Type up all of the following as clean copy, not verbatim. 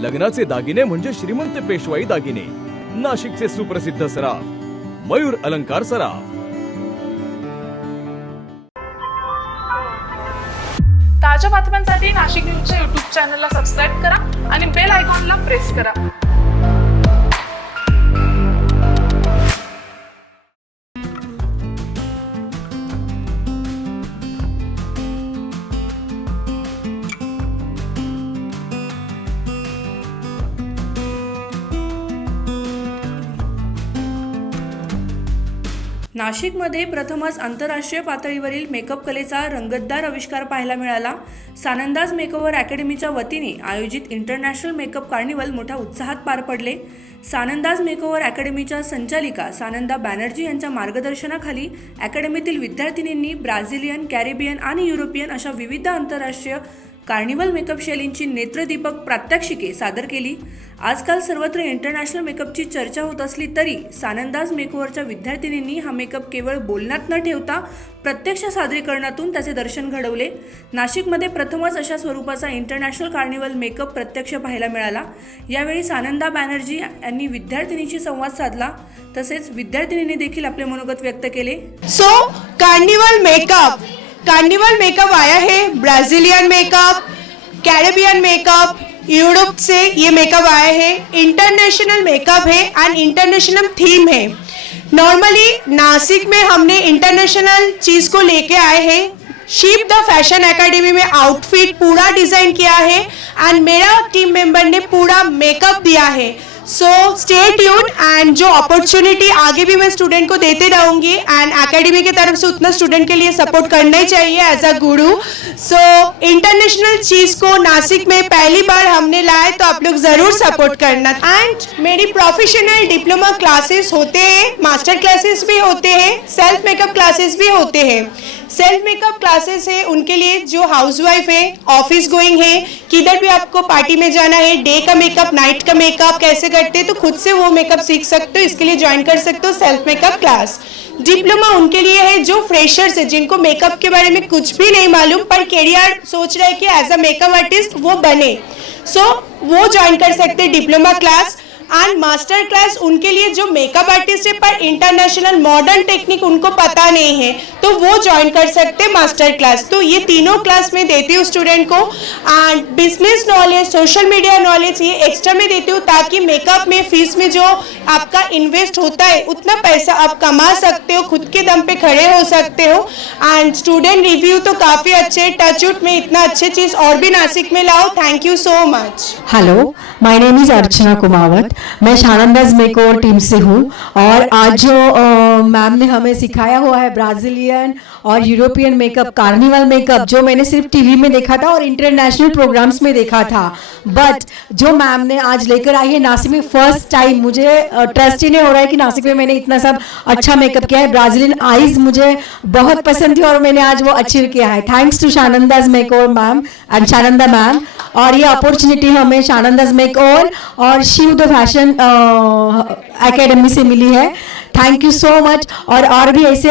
लग्नाचे दागिने म्हणजे श्रीमंत पेशवाई दागिने. नाशिकचे सुप्रसिद्ध सराफ मयूर अलंकार सराफ. ताज्या बातम्यांसाठी नाशिक न्यूजच्या YouTube चॅनलला सबस्क्राईब करा आणि बेल आयकॉनला प्रेस करा. नाशिकमध्ये प्रथमच आंतरराष्ट्रीय पातळीवरील मेकअप कलेचा रंगतदार आविष्कार पाहायला मिळाला. सानंदाज मेकओव्हर अकॅडमीच्या वतीने आयोजित इंटरनॅशनल मेकअप कार्निवल मोठ्या उत्साहात पार पडले. सानंदाज मेकओव्हर अकॅडमीच्या संचालिका सानंदा बॅनर्जी यांच्या मार्गदर्शनाखाली अकॅडमीतील विद्यार्थिनींनी ब्राझिलियन, कॅरिबियन आणि युरोपियन अशा विविध आंतरराष्ट्रीय कार्निवल मेकअप शैलींची नेत्रदीपक प्रात्यक्षिके सादर केली. आजकाल सर्वत्र इंटरनॅशनल मेकअपची चर्चा होत असली तरी सानंदाज मेकओव्हरच्या विद्यार्थिनींनी हा मेकअप केवळ बोलण्यात न ठेवता प्रत्यक्ष सादरीकरणातून त्याचे दर्शन घडवले. नाशिकमध्ये प्रथमच अशा स्वरूपाचा इंटरनॅशनल कार्निवल मेकअप प्रत्यक्ष पाहायला मिळाला. यावेळी सानंदा बॅनर्जी यांनी विद्यार्थिनींशी संवाद साधला. तसेच विद्यार्थिनींनी देखील आपले मनोगत व्यक्त केले. कार्निवल मेकअप आया है, Brazilian makeup, Caribbean makeup, Europe से ये मेकअप आया है. इंटरनेशनल मेकअप है एंड इंटरनेशनल थीम है. नॉर्मली नासिक में हमने इंटरनेशनल चीज को लेके आए हैं. शिव द फैशन एकेडमी में आउटफिट पूरा डिजाइन किया है एंड मेरा टीम मेंबर ने पूरा मेकअप दिया है. सो स्टे ट्यून एंड जो अपॉर्चुनिटी आगे भी मैं स्टूडेंट को देते रहूँगी एंड एकेडमी की तरफ से उतना स्टूडेंट के लिए सपोर्ट करना ही चाहिए as a Guru. So international चीज़ को नासिक में पहली बार हमने लाए तो आप लोग ज़रूर सपोर्ट करना. एंड मेरी प्रोफेशनल डिप्लोमा क्लासेस होते हैं, मास्टर क्लासेस भी होते हैं, सेल्फ मेकअप क्लासेस भी होते हैं. सेल्फ मेकअप क्लासेस है उनके लिए जो हाउसवाइफ है, ऑफिस गोइंग है, किधर भी आपको पार्टी में जाना है, डे का मेकअप, नाइट का मेकअप कैसे करते हैं तो खुद से वो मेकअप सीख सकते हो. इसके लिए ज्वाइन कर सकते हो सेल्फ मेकअप क्लास. डिप्लोमा उनके लिए है जो फ्रेशर्स है, जिनको मेकअप के बारे में कुछ भी नहीं मालूम पर कैरियर सोच रहे हैं कि एज अ मेकअप आर्टिस्ट वो बने. सो वो ज्वाइन कर सकते हैं diploma class. End master class उनके लिए जो मेकअप आर्टिस्ट है पर इंटरनेशनल मॉडर्न टेक्निक उनको पता नहीं है तो वो ज्वाइन कर सकते हैं मास्टर क्लास. तो ये तीनों क्लास में देती हूँ स्टूडेंट को. End business knowledge, social media knowledge ये एक्स्ट्रा में देती हूँ ताकि मेकअप में फीस में जो आपका इन्वेस्ट होता है उतना पैसा आप कमा सकते हो, खुद के दम पे खड़े हो सकते हो. एंड स्टूडेंट रिव्यू तो काफ़ी अच्छे. टचवुड में इतना अच्छे चीज़ और भी नासिक में लाओ. Thank you so much. Hello, my name is Archana Kumawat. मैं सानंदाज मेकओवर टीम से हूँ और आज जो मैम ने हमें सिखाया हुआ है ब्राज़ीलियन और यूरोपियन मेकअप, कार्निवल मेकअप, जो मैंने सिर्फ टीवी में देखा था और इंटरनेशनल प्रोग्राम्स में देखा था, बट जो मैम ने आज लेकर आई है नासिक में फर्स्ट टाइम, मुझे ट्रस्ट ही नहीं हो रहा है कि नासिक में मैंने इतना सब अच्छा मेकअप किया है. ब्राज़ीलियन आइज मुझे बहुत पसंद थी और मैंने आज वो अचीव किया है. Thanks to Sananda's makeover ma'am and Sananda ma'am. और ये अपॉर्चुनिटी हमें सानंदाज मेकओवर और शिव द फैशन एकेडमी से मिली है. Thank you so much. और भी ऐसे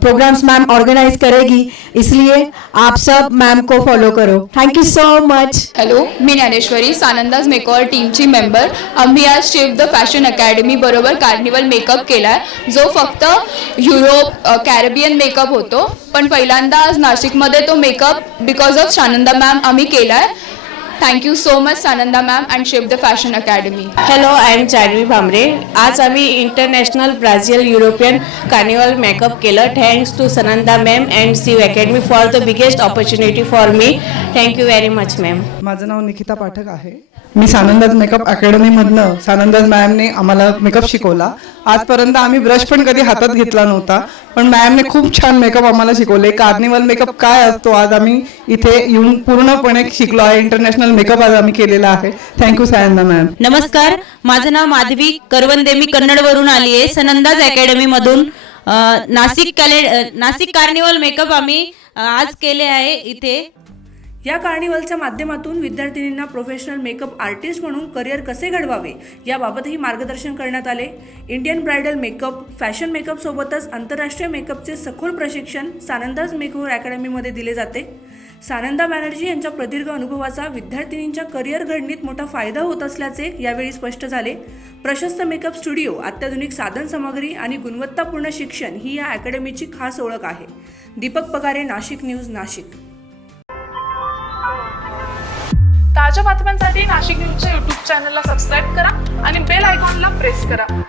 प्रोग्राम्स मैम ऑर्गेनाइज करेगी, इसलिए आप सब मैम को फॉलो करो. Thank you so much. Hello, मी ज्ञानेश्वरी, सानंदाज मेकओवर टीमची मेंबर. आम्ही आज शिव द फॅशन अकॅडमी बरोबर कार्निवल मेकअप केला आहे, जो फक्त युरोप, कॅरेबियन मेकअप होतो. पण पहिल्यांदा आज नाशिकमध्ये तो makeup because of Sananda ma'am आम्ही केला आहे. Thank you so much Sananda ma'am and Shiv the fashion academy. Hello, I am Charvi Bhamre. आज आम्ही international Brazil European carnival makeup केलं. Thanks to Sananda ma'am and Shiv academy for the biggest opportunity for me. Thank you very much ma'am. माझं नाव निकिता पाठक आहे. मी सानंदाज makeup अकॅडमीमधनं सानंदाज मॅमने आम्हाला makeup शिकवला. आजपर्यंत आम्ही ब्रश पण कधी हातात घेतला नव्हता, पण मॅमने खूप छान मेकअप आम्हाला शिकवले. कार्निवल मेकअप काय असतो आज आम्ही इथे येऊन पूर्णपणे शिकलो आहे. इंटरनॅशनल मेकअप आज आम्ही केलेला आहे. Thank you Sananda ma'am. नमस्कार, माझं नाव माधवी करवंदे. मी कन्नडवरून आली आहे. सानंदाज अकॅडमीमधून नाशिक कार्निवल मेकअप आम्ही आज केले आहे इथे. या कार्निवलच्या माध्यमातून विद्यार्थिनींना प्रोफेशनल मेकअप आर्टिस्ट म्हणून करिअर कसे घडवावे याबाबतही मार्गदर्शन करण्यात आले. Indian bridal makeup, fashion makeup सोबतच आंतरराष्ट्रीय मेकअपचे सखोल प्रशिक्षण सानंदाज मेकओव्हर अकॅडमीमध्ये दिले जाते. सानंदा बॅनर्जी यांच्या प्रदीर्घ अनुभवाचा विद्यार्थिनींच्या करिअर घडणीत मोठा फायदा होत असल्याचे यावेळी स्पष्ट झाले. प्रशस्त मेकअप स्टुडिओ, अत्याधुनिक साधन सामग्री आणि गुणवत्तापूर्ण शिक्षण ही या अकॅडमीची खास ओळख आहे. दीपक पगारे, नाशिक न्यूज, नाशिक. ताज्या बातम्यांसाठी नाशिक न्यूजच्या यूट्यूब चॅनलला सबस्क्राईब करा आणि बेल आयकॉनला प्रेस करा.